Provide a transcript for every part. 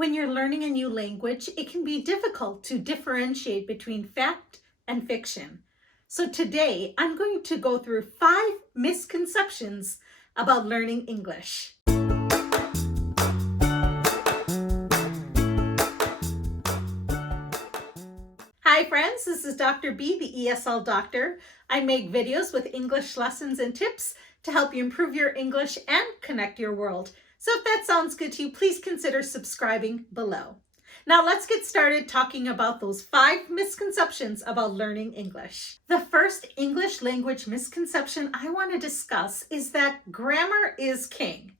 When you're learning a new language, it can be difficult to differentiate between fact and fiction. So today, I'm going to go through 5 misconceptions about learning English. Hi friends, this is Dr. B, the ESL doctor. I make videos with English lessons and tips to help you improve your English and connect your world. So if that sounds good to you, please consider subscribing below. Now let's get started talking about those 5 misconceptions about learning English. The first English language misconception I want to discuss is that grammar is king.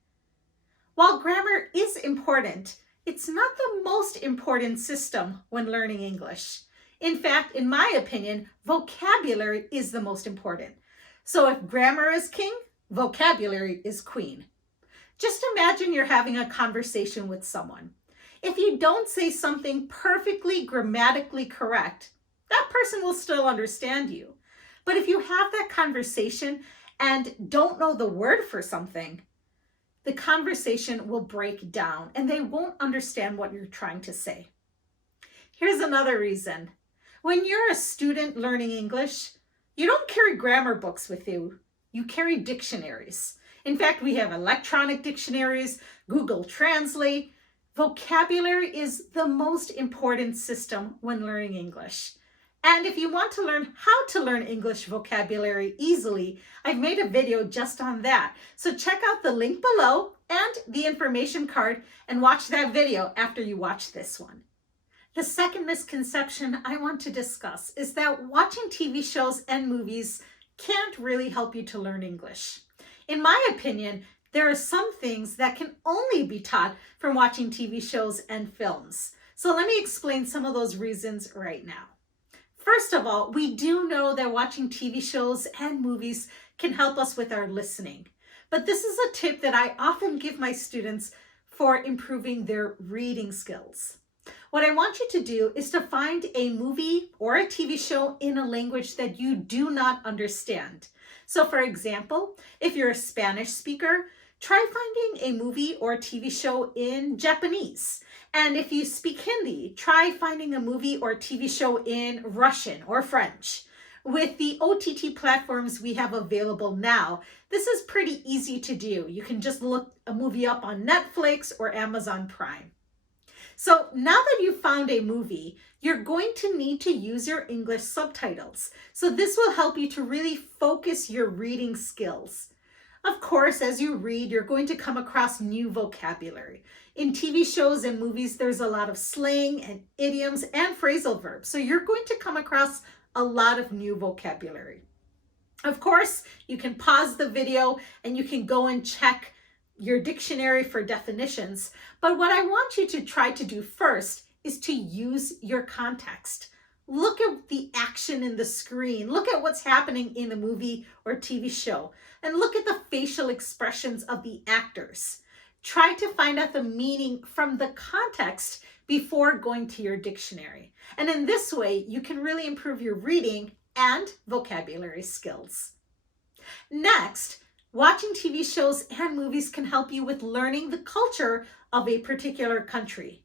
While grammar is important, it's not the most important system when learning English. In fact, in my opinion, vocabulary is the most important. So if grammar is king, vocabulary is queen. Just imagine you're having a conversation with someone. If you don't say something perfectly grammatically correct, that person will still understand you. But if you have that conversation and don't know the word for something, the conversation will break down and they won't understand what you're trying to say. Here's another reason. When you're a student learning English, you don't carry grammar books with you. You carry dictionaries. In fact, we have electronic dictionaries, Google Translate. Vocabulary is the most important system when learning English. And if you want to learn how to learn English vocabulary easily, I've made a video just on that. So check out the link below and the information card and watch that video after you watch this one. The second misconception I want to discuss is that watching TV shows and movies can't really help you to learn English. In my opinion, there are some things that can only be taught from watching TV shows and films. So let me explain some of those reasons right now. First of all, we do know that watching TV shows and movies can help us with our listening. But this is a tip that I often give my students for improving their reading skills. What I want you to do is to find a movie or a TV show in a language that you do not understand. So for example, if you're a Spanish speaker, try finding a movie or TV show in Japanese. And if you speak Hindi, try finding a movie or TV show in Russian or French. With the OTT platforms we have available now, this is pretty easy to do. You can just look a movie up on Netflix or Amazon Prime. So now that you've found a movie, you're going to need to use your English subtitles. So this will help you to really focus your reading skills. Of course, as you read, you're going to come across new vocabulary. In TV shows and movies, there's a lot of slang and idioms and phrasal verbs. So you're going to come across a lot of new vocabulary. Of course, you can pause the video and you can go and check your dictionary for definitions. But what I want you to try to do first is to use your context. Look at the action in the screen. Look at what's happening in a movie or TV show. And look at the facial expressions of the actors. Try to find out the meaning from the context before going to your dictionary. And in this way, you can really improve your reading and vocabulary skills. Next, watching TV shows and movies can help you with learning the culture of a particular country.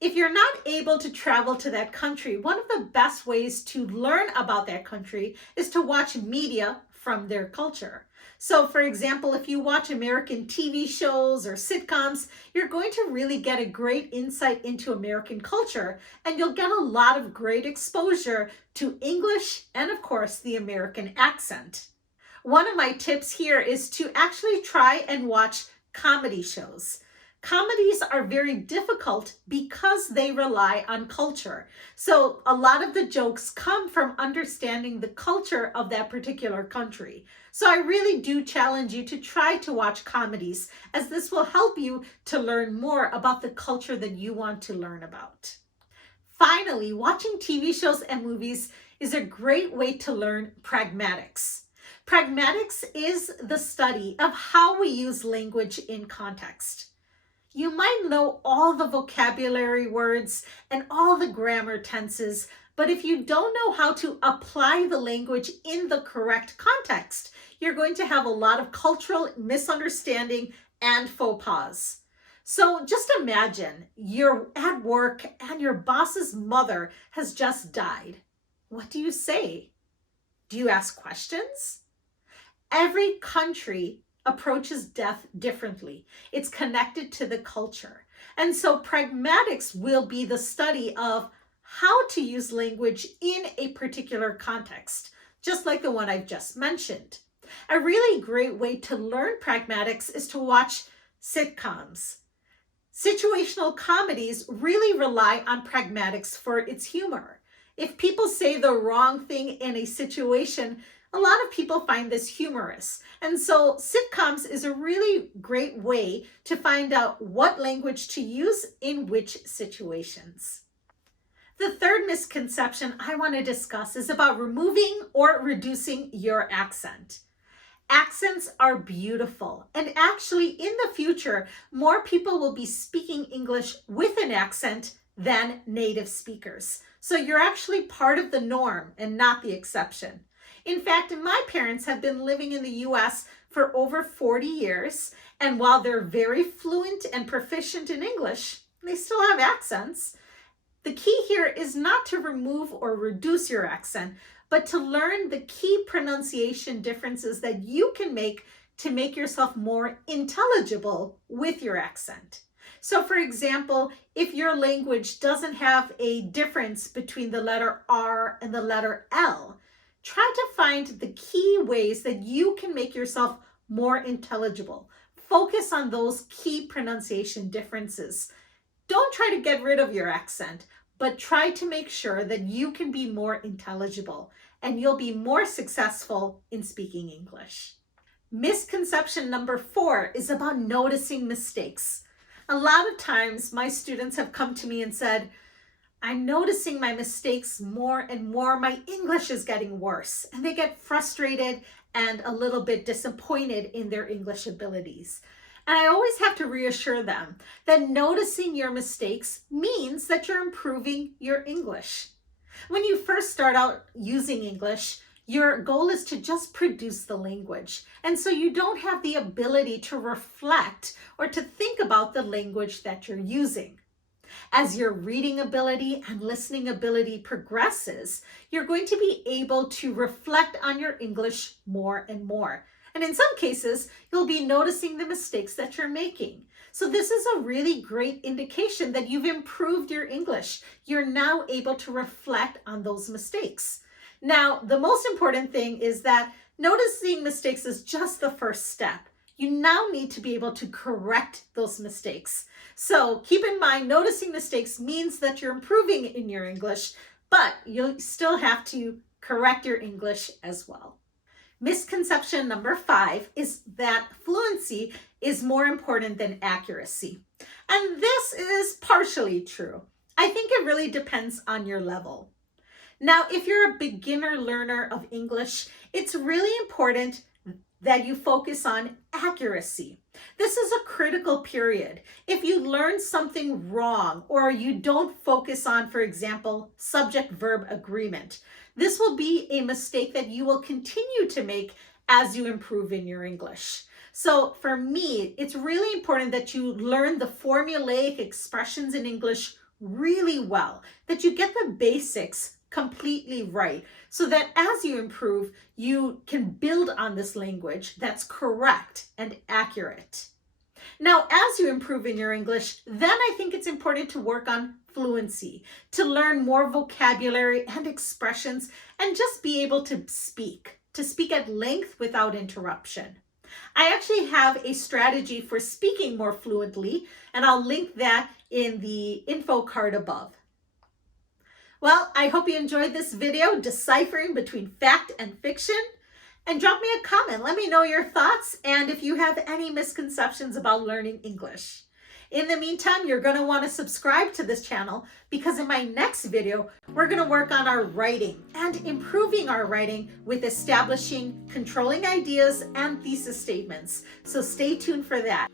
If you're not able to travel to that country, one of the best ways to learn about that country is to watch media from their culture. So for example, if you watch American TV shows or sitcoms, you're going to really get a great insight into American culture, and you'll get a lot of great exposure to English and of course the American accent. One of my tips here is to actually try and watch comedy shows. Comedies are very difficult because they rely on culture. So a lot of the jokes come from understanding the culture of that particular country. So I really do challenge you to try to watch comedies, as this will help you to learn more about the culture that you want to learn about. Finally, watching TV shows and movies is a great way to learn pragmatics. Pragmatics is the study of how we use language in context. You might know all the vocabulary words and all the grammar tenses, but if you don't know how to apply the language in the correct context, you're going to have a lot of cultural misunderstanding and faux pas. So just imagine you're at work and your boss's mother has just died. What do you say? Do you ask questions? Every country approaches death differently. It's connected to the culture. And so pragmatics will be the study of how to use language in a particular context, just like the one I've just mentioned. A really great way to learn pragmatics is to watch sitcoms. Situational comedies really rely on pragmatics for its humor. If people say the wrong thing in a situation, a lot of people find this humorous. And so sitcoms is a really great way to find out what language to use in which situations. The third misconception I want to discuss is about removing or reducing your accent. Accents are beautiful, and actually in the future, more people will be speaking English with an accent than native speakers. So you're actually part of the norm and not the exception. In fact, my parents have been living in the US for over 40 years, and while they're very fluent and proficient in English, they still have accents. The key here is not to remove or reduce your accent, but to learn the key pronunciation differences that you can make to make yourself more intelligible with your accent. So for example, if your language doesn't have a difference between the letter R and the letter L, try to find the key ways that you can make yourself more intelligible. Focus on those key pronunciation differences. Don't try to get rid of your accent, but try to make sure that you can be more intelligible and you'll be more successful in speaking English. Misconception number 4 is about noticing mistakes. A lot of times my students have come to me and said, I'm noticing my mistakes more and more. My English is getting worse. And they get frustrated and a little bit disappointed in their English abilities. And I always have to reassure them that noticing your mistakes means that you're improving your English. When you first start out using English, your goal is to just produce the language. And so you don't have the ability to reflect or to think about the language that you're using. As your reading ability and listening ability progresses, you're going to be able to reflect on your English more and more. And in some cases, you'll be noticing the mistakes that you're making. So this is a really great indication that you've improved your English. You're now able to reflect on those mistakes. Now, the most important thing is that noticing mistakes is just the first step. You now need to be able to correct those mistakes. So keep in mind, noticing mistakes means that you're improving in your English, but you'll still have to correct your English as well. Misconception number 5 is that fluency is more important than accuracy. And this is partially true. I think it really depends on your level. Now, if you're a beginner learner of English, it's really important that you focus on accuracy. This is a critical period. If you learn something wrong or you don't focus on, for example, subject-verb agreement, this will be a mistake that you will continue to make as you improve in your English. So for me, it's really important that you learn the formulaic expressions in English really well, that you get the basics completely right, so that as you improve, you can build on this language that's correct and accurate. Now, as you improve in your English, then I think it's important to work on fluency, to learn more vocabulary and expressions, and just be able to speak at length without interruption. I actually have a strategy for speaking more fluently, and I'll link that in the info card above. Well, I hope you enjoyed this video deciphering between fact and fiction. And drop me a comment. Let me know your thoughts and if you have any misconceptions about learning English. In the meantime, you're going to want to subscribe to this channel because in my next video, we're going to work on our writing and improving our writing with establishing controlling ideas and thesis statements. So stay tuned for that.